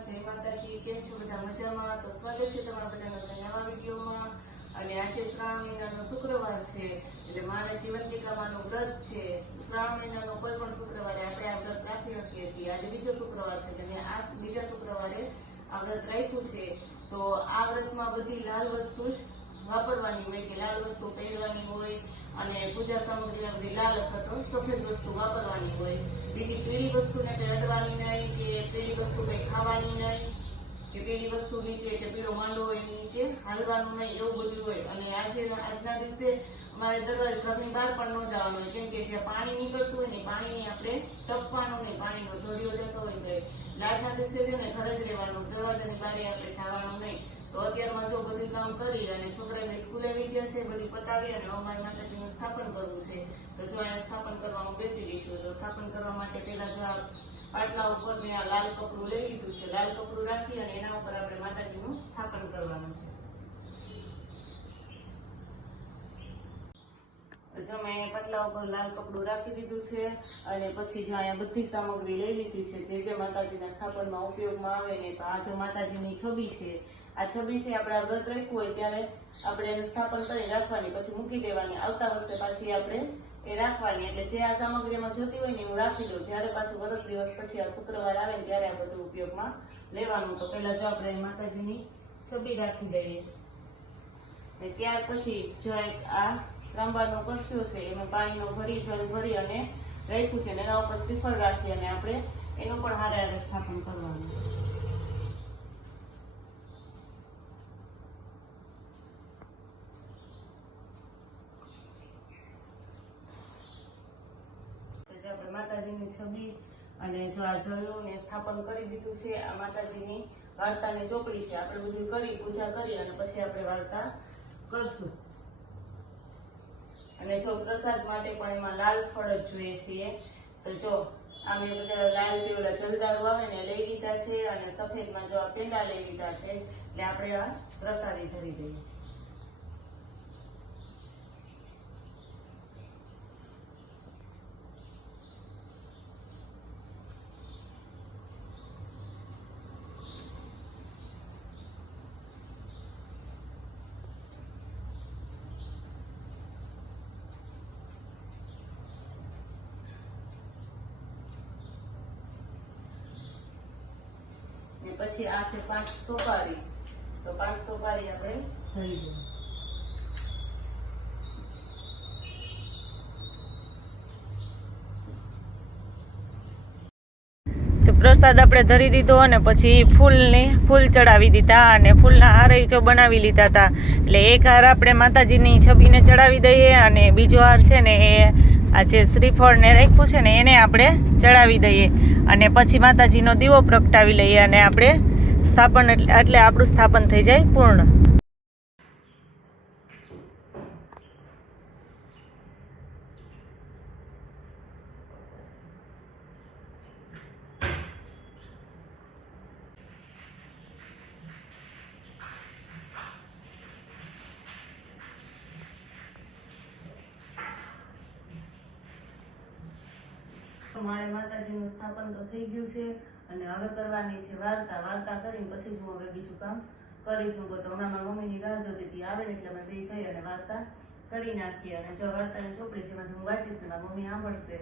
જય માતાજી। કેમ છો બધા? મજામાં? તો સ્વાગત છે તમારા બધાના નવા વિડીયોમાં। અને આજે શ્રાવણ મહિનાનો શુક્રવાર છે, એટલે મારા જીવંતિકામાંનું વ્રત છે। શ્રાવણ મહિનાનો કોઈ પણ શુક્રવારે આપણે આ વ્રત રાખી શકીએ છીએ। આજે બીજો શુક્રવાર છે, એટલે મેં આ બીજા શુક્રવારે આ વ્રત રાખ્યું છે। તો આ વ્રતમાં બધી લાલ વસ્તુ જ વાપરવાની હોય, કે લાલ વસ્તુ પહેરવાની હોય, અને પૂજા સામગ્રીમાં બધી લાલ અથવા તો સફેદ વસ્તુ વાપરવાની હોય। બીજી પીળી વસ્તુને કઈ અડવાની નહીં, કે પીળી વસ્તુ કઈ ખાવાની નહીં, કે પીળી વસ્તુ નીચે કે પીળો માંડો હોય નીચે હાલવાનું નહીં, એવું બધું હોય। અને આજના દિવસે અમારે દરવાજા ઘરની બહાર પણ ન જવાનું હોય, કેમ કે જ્યાં પાણી નીકળતું હોય ને પાણી આપણે ટપવાનું નહીં, પાણીનો ધોરિયો જતો હોય તો આજના દિવસે છે ને ઘરે જ રહેવાનું, દરવાજાની બહાર આપણે જવાનું નહીં। તો અત્યારમાં જો બધું કામ કરી અને છોકરાને સ્કૂલે આવી ગયા છે, બધું પતાવી અને અમારી માતાજીનું સ્થાપન કરવું છે। તો જો અહીંયા સ્થાપન કરવામાં બેસી ગઈશું। તો સ્થાપન કરવા માટે પહેલા જો પાટલા ઉપર મેં આ લાલ કપડું લઈ લીધું છે, લાલ કપડું રાખી અને એના ઉપર આપણે માતાજીનું સ્થાપન કરવાનું છે। જો મેં પાટલા ઉપર લાલ કપડું રાખી દીધું છે, અને પછી જો અહીંયા બધી સામગ્રી લઈ લીધી છે, જે માતાજીના સ્થાપનમાં ઉપયોગમાં આવે ને। તો આ જો માતાજીની છબી છે, આ છબી છે આપણે આ વ્રત રાખ્યું હોય ત્યારે આપણે એને સ્થાપન કરી રાખવાની, પછી મૂકી દેવાની। આવતા વર્ષે પાછી આપણે એ રાખવાની, એટલે જે આ સામગ્રીમાં જોતી હોય ને હું રાખી દઉં, જયારે પાછું વર્ષ દિવસ પછી આ શુક્રવાર આવે ને ત્યારે આ બધું ઉપયોગમાં લેવાનું। તો પહેલા જો આપણે માતાજીની છબી રાખી દઈએ, ત્યાર પછી જો આ ત્રાંબાનો કળશો છે, એમાં પાણીનો જળ ભરી અને રાખ્યું છે, એના ઉપર શ્રીફળ રાખી અને આપણે એનું પણ હારે સ્થાપન કરવાનું। આપણે માતાજીની છબી અને જો આ જળનું ને સ્થાપન કરી દીધું છે। આ માતાજીની વાર્તાની ચોપડી છે, આપણે બધું કરી પૂજા કરી અને પછી આપણે વાર્તા કરશું। અને જો પ્રસાદ માટે પણ એમાં લાલ ફળ જ જોઈએ છીએ। તો જો આ મેં બધા લાલ જે ઓલા જલદારુ આવે ને લઈ લીધા છે, અને સફેદમાં જો આ પેંડા લઈ લીધા છે, એટલે આપણે આ પ્રસાદી ધરી દઈએ। પછી આ છે 5 સોપારી, તો 5 સોપારી આપણે ધરી દઈએ। પ્રસાદ આપણે ધરી દીધો અને પછી ફૂલ ચડાવી દીધા, અને ફૂલના હાર જો બનાવી લીધા હતા। એટલે એક હાર આપણે માતાજીની છબીને ચડાવી દઈએ, અને બીજો હાર છે ને એ આ જે શ્રીફળ ને રાખ્યું છે ને એને આપણે ચડાવી દઈએ, અને પછી માતાજીનો દીવો પ્રગટાવી લઈએ, અને આપણે સ્થાપન એટલે આપણું સ્થાપન થઈ જાય પૂર્ણ। મારે માતાજીનું સ્થાપન તો થઈ ગયું છે, અને હવે કરવાની છે વાર્તા કરીને પછી જ હું હવે બીજું કામ કરીશ। હું તો હમણાં મારા મમ્મીની રાહ જોતી હતી, આવે ને એટલે મેં ફ્રી થઈ અને વાર્તા કરી નાખી। અને જો વાર્તાની ચોપડી છે એમાંથી હું વાંચીશ ને મારી મમ્મી સાંભળશે,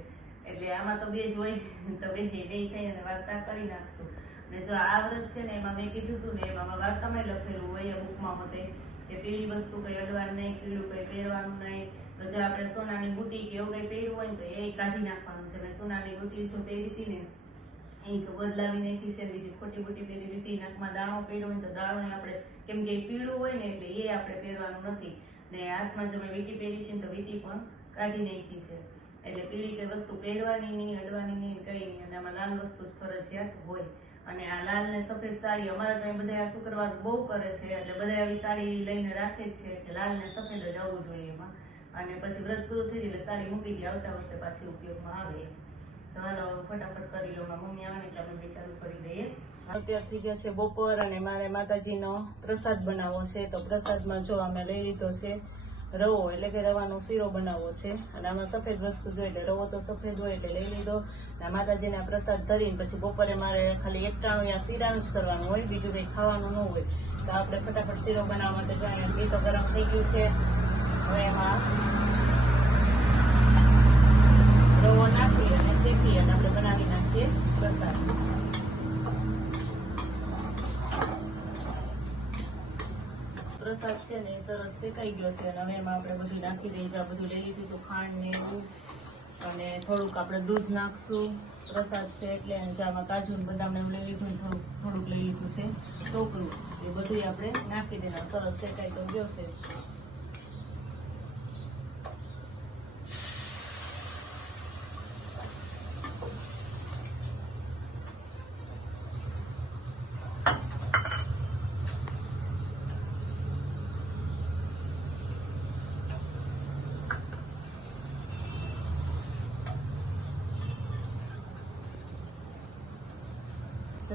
એટલે આમાં તો બે જ હોય, તો બે થઈ અને વાર્તા કરી નાખશું। અને જો આ વ્રત છે ને એમાં મેં કીધું હતું ને એમાં વાર્તામાં લખેલું હોય બુકમાં હોતે કે પીળી વસ્તુ કઈ અડવાનું નહીં, પીળું કઈ પહેરવાનું નહીં। તો જો આપણે સોનાની બુટી કે એવું કઈ પહેર્યું હોય ને તો એ કાઢી નાખવાનું છે। મેં સોનાની બુટી જો પહેરી હતી ને એ બદલાવી નાખી છે, બીજી ખોટી બુટી પહેરી હતી, નાકમાં દાણો પહેર્યો હોય તો દાણો આપણે કેમ કે પીળું હોય ને એટલે એ આપણે પહેરવાનું નથી। ને હાથમાં જો મેં વીંટી પહેરી હતી તો વીંટી પણ કાઢી નાખી છે, એટલે પીળી કઈ વસ્તુ પહેરવાની નહીં, અડવાની નહીં, કઈ નહીં। અને આમાં લાલ વસ્તુ જ ફરજિયાત હોય। અને આ લાલ ને સફેદ સાડી અમારા ત્યાં બધા આ શુક્રવાર બહુ કરે છે, એટલે બધા આવી સાડી લઈને રાખે જ છે, કે લાલ ને સફેદ જ આવવું જોઈએ એમાં। અને પછી વ્રત પૂરું થઈ જાય એટલે સાડી મૂકી દે, આવતા વર્ષે પાછી ઉપયોગમાં આવે। તો હાલો ફટાફટ કરી લો, મમ્મી આવે ને એટલે આપણે બે ચાલુ કરી દઈએ। અત્યાર થઈ ગયા છે બપોર, અને મારે માતાજીનો પ્રસાદ બનાવવો છે। તો પ્રસાદમાં જો અમે લઈ લીધો છે રવો એટલે કે રવાનો શીરો બનાવવો છે. અને આમાં સફેદ વસ્તુ જોઈએ એટલે રવો તો સફેદ હોય એટલે લઈ લીધો. માતાજીને આ પ્રસાદ ધરીને પછી બપોરે મારે ખાલી એકટાણું યા શીરાનું જ કરવાનું હોય, બીજું કંઈ ખાવાનું ન હોય. તો આપણે ફટાફટ શીરો બનાવવા માટે જોઈએ. ઘી તો ગરમ થઈ ગયું છે. હવે એમાં રવો નાખી અને શેકી અને આપણે બનાવી નાખીએ પ્રસાદ. પ્રસાદ છે ને એ સરસ શેકાઈ ગયો છે. અને હવે એમાં આપણે બધું નાખી દઈએ. જ્યાં બધું લઈ લીધું તો ખાંડ ને એવું, અને થોડુંક આપણે દૂધ નાખશું. પ્રસાદ છે એટલે જામાં કાજુ ને બદામ ને એવું લઈ લીધું, થોડુંક લઈ લીધું છે ટોપરું. એ બધું આપણે નાખી દેવાનું. સરસ શેકાઈ તો ગયો છે.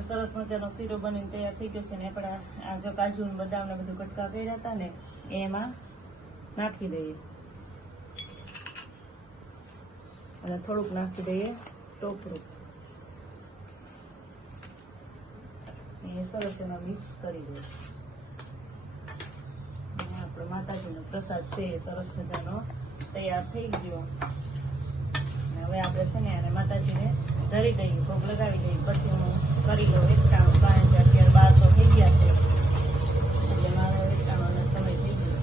સરસ મજાનો શીરો બનીને તૈયાર થઈ ગયો છે. ને આપણે આ જો કાજુ ને બદામ ને બધું કટકા કર્યા હતા ને એમાં નાખી દઈએ. અને થોડુંક નાખી દઈએ ટોપરું. એ સરસ એમાં મિક્સ કરી દઈએ. અને આપણો માતાજીનો પ્રસાદ છે એ સરસ મજાનો તૈયાર થઈ ગયો. હવે આપણે છે ને અને માતાજીને ધરી દઈએ, ભોગ લગાવી દઈએ. પછી હું કરી લઉં એકટાણું, કારણ કે અત્યારે 12 તો થઈ ગયા છે એટલે મારો એકટાણોનો સમય થઈ ગયો.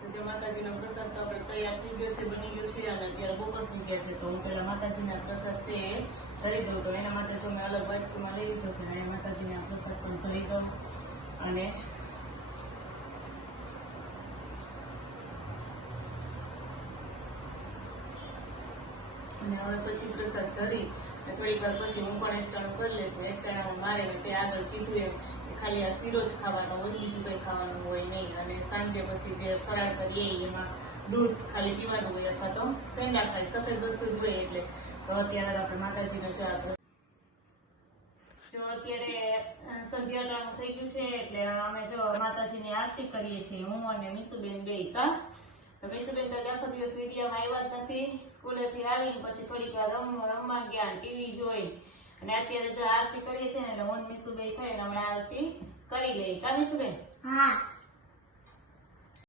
તો જે માતાજીનો પ્રસાદ તો આપણે તૈયાર થઈ ગયો છે, બની ગયો છે. અને અત્યારે બપોર થઈ ગયા છે. તો હું પેલા માતાજીના પ્રસાદ છે એ ધરી દઉં. તો એના માટે જો મેં અલગ વાટકીમાં લઈ લીધો છે. અને માતાજીને આ પ્રસાદ પણ ધરી દઉં. અને હવે પછી પ્રસાદ ધરી થોડીક વાર પછી હું પણ એકટાણું કરી લઈશ. એકટાણા મારે તે આગળ કીધું એમ ખાલી આ શીરો જ ખાવાનો હોય, બીજું કંઈ ખાવાનું હોય નહીં. અને સાંજે પછી જે ફરાળ કરીએ એમાં દૂધ ખાલી પીવાનું હોય, અથવા તો પેંડા ખાય, સફેદ વસ્તુ જ હોય. એટલે તો અત્યારે આપણે માતાજીનો અત્યારે સંધ્યાટાણું થઈ ગયું છે. એટલે અમે જો માતાજીની આરતી કરીએ છીએ, હું અને મીસુબેન બે. તો મીસુબેન તો આખો દિવસ વિડીયોમાં આવ્યા જ નથી. સ્કૂલેથી આવીને પછી થોડીક વાર રમવા ગયા, ટીવી જોઈ. અને અત્યારે જો આરતી કરીએ છીએ ને એટલે હું મીસુબેન થઈ અને હમણાં આરતી કરી લઈએ. કા મીસુબેન? હા.